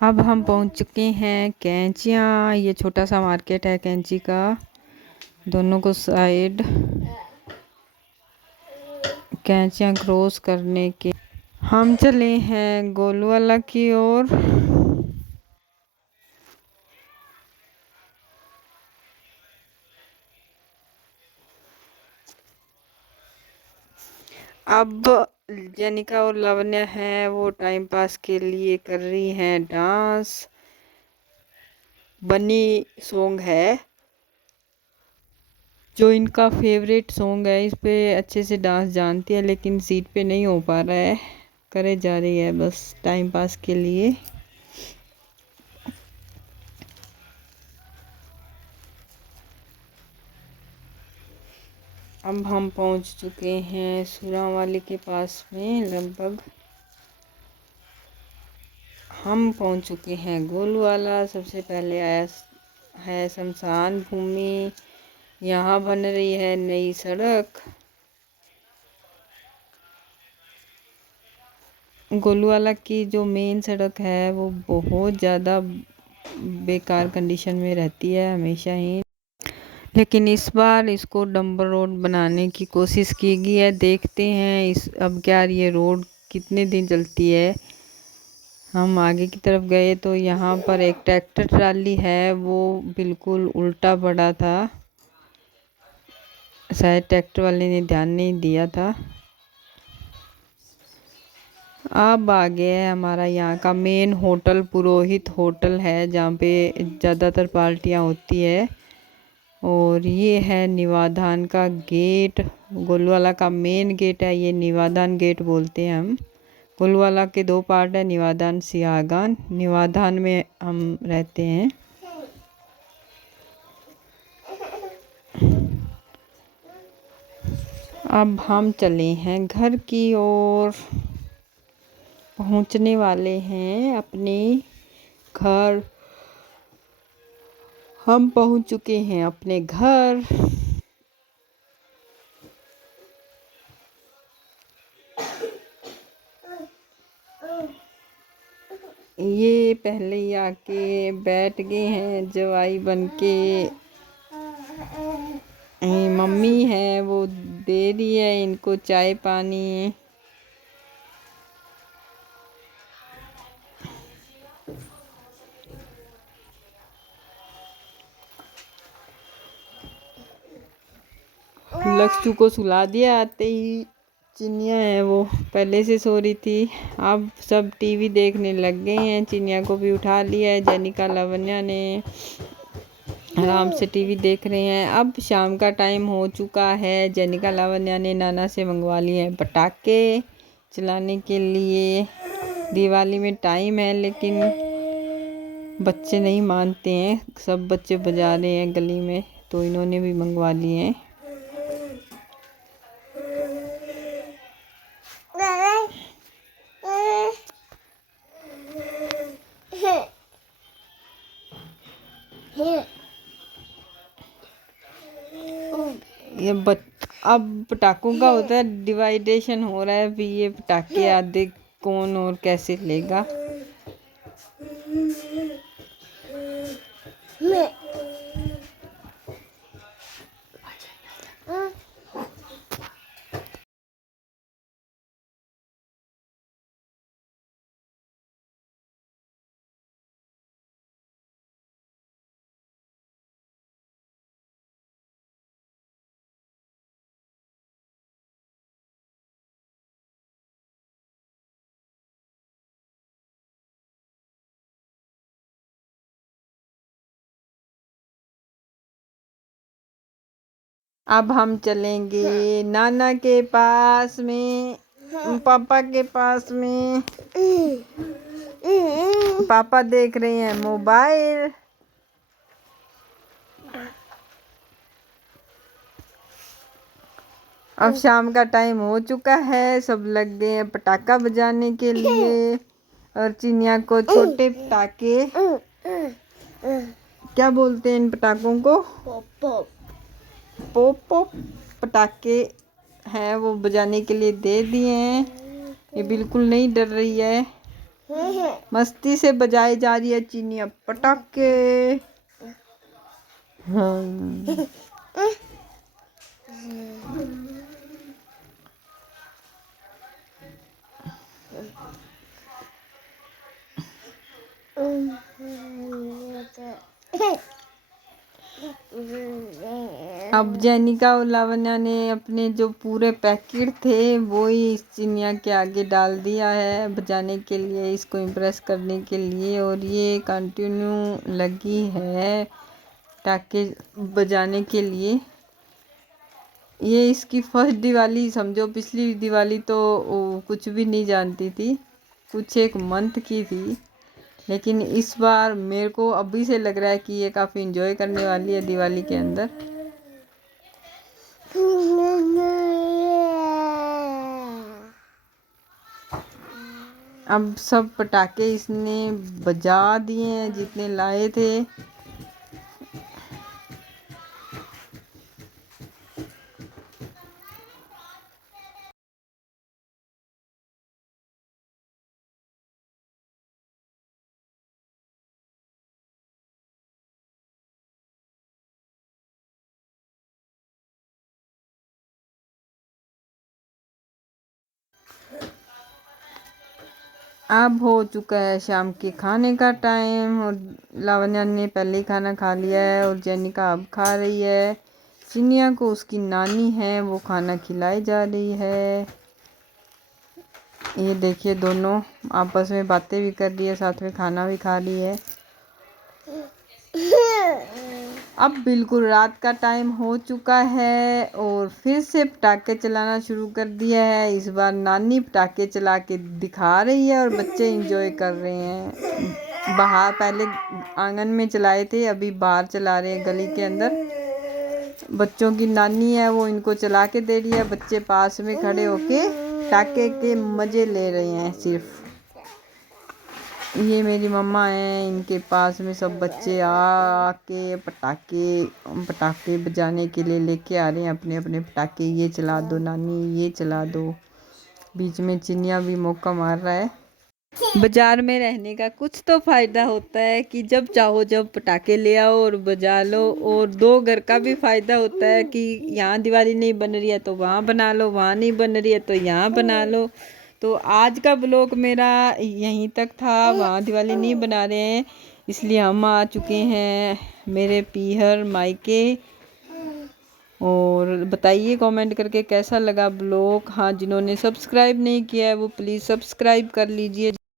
अब हम पहुंच चुके हैं कैंचियाँ। ये छोटा सा मार्केट है कैंची का। दोनों को साइड कैंचियाँ क्रॉस करने के हम चले हैं गोलूवाला की ओर। अब जनिका और लवन्या हैं, वो टाइम पास के लिए कर रही हैं डांस। बनी सॉन्ग है जो इनका फेवरेट सॉन्ग है। इस पे अच्छे से डांस जानती है लेकिन सीट पे नहीं हो पा रहा है। करे जा रही है बस टाइम पास के लिए। अब हम पहुंच चुके हैं सुरा वाले के पास में। लगभग हम पहुंच चुके हैं गोलूवाला। सबसे पहले आया है शमशान भूमि। यहाँ बन रही है नई सड़क। गोलूवाला की जो मेन सड़क है वो बहुत ज़्यादा बेकार कंडीशन में रहती है हमेशा ही, लेकिन इस बार इसको डंबर रोड बनाने की कोशिश की गई है। देखते हैं इस अब क्या ये रोड कितने दिन चलती है। हम आगे की तरफ गए तो यहाँ पर एक ट्रैक्टर ट्राली है, वो बिल्कुल उल्टा पड़ा था। शायद ट्रैक्टर वाले ने ध्यान नहीं दिया था। अब आगे है हमारा यहाँ का मेन होटल, पुरोहित होटल है, जहाँ पे ज़्यादातर पार्टियाँ होती है। और ये है निवाधान का गेट। गोलूवाला का मेन गेट है ये, निवाधान गेट बोलते हैं हम। गोलूवाला के दो पार्ट है, निवाधान सियागान। निवाधान में हम रहते हैं। अब हम चले हैं घर की ओर। पहुंचने वाले हैं अपने घर। हम पहुंच चुके हैं अपने घर। ये पहले ही आके बैठ गए हैं जवाई बन के। मम्मी है वो दे रही है इनको चाय पानी। लक्ष्य को सुला दिया आते ही। चिनिया है वो पहले से सो रही थी। अब सब टीवी देखने लग गए हैं। चिनिया को भी उठा लिया है। जनिका लवन्या ने आराम से टीवी देख रहे हैं। अब शाम का टाइम हो चुका है। जनिका लावण्या ने नाना से मंगवा लिए हैं पटाखे चलाने के लिए। दिवाली में टाइम है लेकिन बच्चे नहीं मानते हैं। सब बच्चे बजा रहे हैं गली में, तो इन्होंने भी मंगवा लिए हैं। अब पटाखों का होता है डिवाइडेशन हो रहा है। भी ये पटाखे आधे कौन और कैसे लेगा। अब हम चलेंगे नाना के पास में, पापा के पास में। पापा देख रहे हैं मोबाइल। अब शाम का टाइम हो चुका है। सब लग गए हैं पटाखा बजाने के लिए। और चिनिया को छोटे पटाखे, क्या बोलते हैं इन पटाखों को, पॉप पॉप पटाखे हैं, वो बजाने के लिए दे दिए हैं। ये बिल्कुल नहीं डर रही है। मस्ती से बजाई जा रही है चिनिया पटाखे। हाँ। अब जेनिका और लावण्या ने अपने जो पूरे पैकेट थे वो ही इस चिनिया के आगे डाल दिया है बजाने के लिए, इसको इम्प्रेस करने के लिए। और ये कंटिन्यू लगी है पटाखे बजाने के लिए। ये इसकी फर्स्ट दिवाली समझो, पिछली दिवाली तो कुछ भी नहीं जानती थी, कुछ एक मंथ की थी। लेकिन इस बार मेरे को अभी से लग रहा है कि ये काफ़ी इंजॉय करने वाली है दिवाली के अंदर। अब सब पटाखे इसने बजा दिए हैं जितने लाए थे। अब हो चुका है शाम के खाने का टाइम और लावण्या ने पहले ही खाना खा लिया है और जेनिका अब खा रही है। चिनिया को उसकी नानी है वो खाना खिलाई जा रही है। ये देखिए दोनों आपस में बातें भी कर रही है, साथ में खाना भी खा रही है। अब बिल्कुल रात का टाइम हो चुका है और फिर से पटाखे चलाना शुरू कर दिया है। इस बार नानी पटाखे चला के दिखा रही है और बच्चे एंजॉय कर रहे हैं। बाहर पहले आंगन में चलाए थे, अभी बाहर चला रहे हैं गली के अंदर। बच्चों की नानी है वो इनको चला के दे रही है, बच्चे पास में खड़े होके पटाखे के मज़े ले रहे हैं सिर्फ। ये मेरी मम्मा हैं, इनके पास में सब बच्चे आके पटाखे बजाने के लिए लेके आ रहे हैं अपने अपने पटाखे। ये चला दो नानी, ये चला दो। बीच में चिनिया भी मौका मार रहा है। बाजार में रहने का कुछ तो फ़ायदा होता है कि जब चाहो जब पटाखे ले आओ और बजा लो। और दो घर का भी फ़ायदा होता है कि यहाँ दिवाली नहीं बन रही है तो वहाँ बना लो, वहाँ नहीं बन रही है तो यहाँ बना लो। तो आज का ब्लॉग मेरा यहीं तक था। वहाँ दिवाली नहीं बना रहे हैं इसलिए हम आ चुके हैं मेरे पीहर मायके। और बताइए कमेंट करके कैसा लगा ब्लॉग। हाँ, जिन्होंने सब्सक्राइब नहीं किया है वो प्लीज़ सब्सक्राइब कर लीजिए।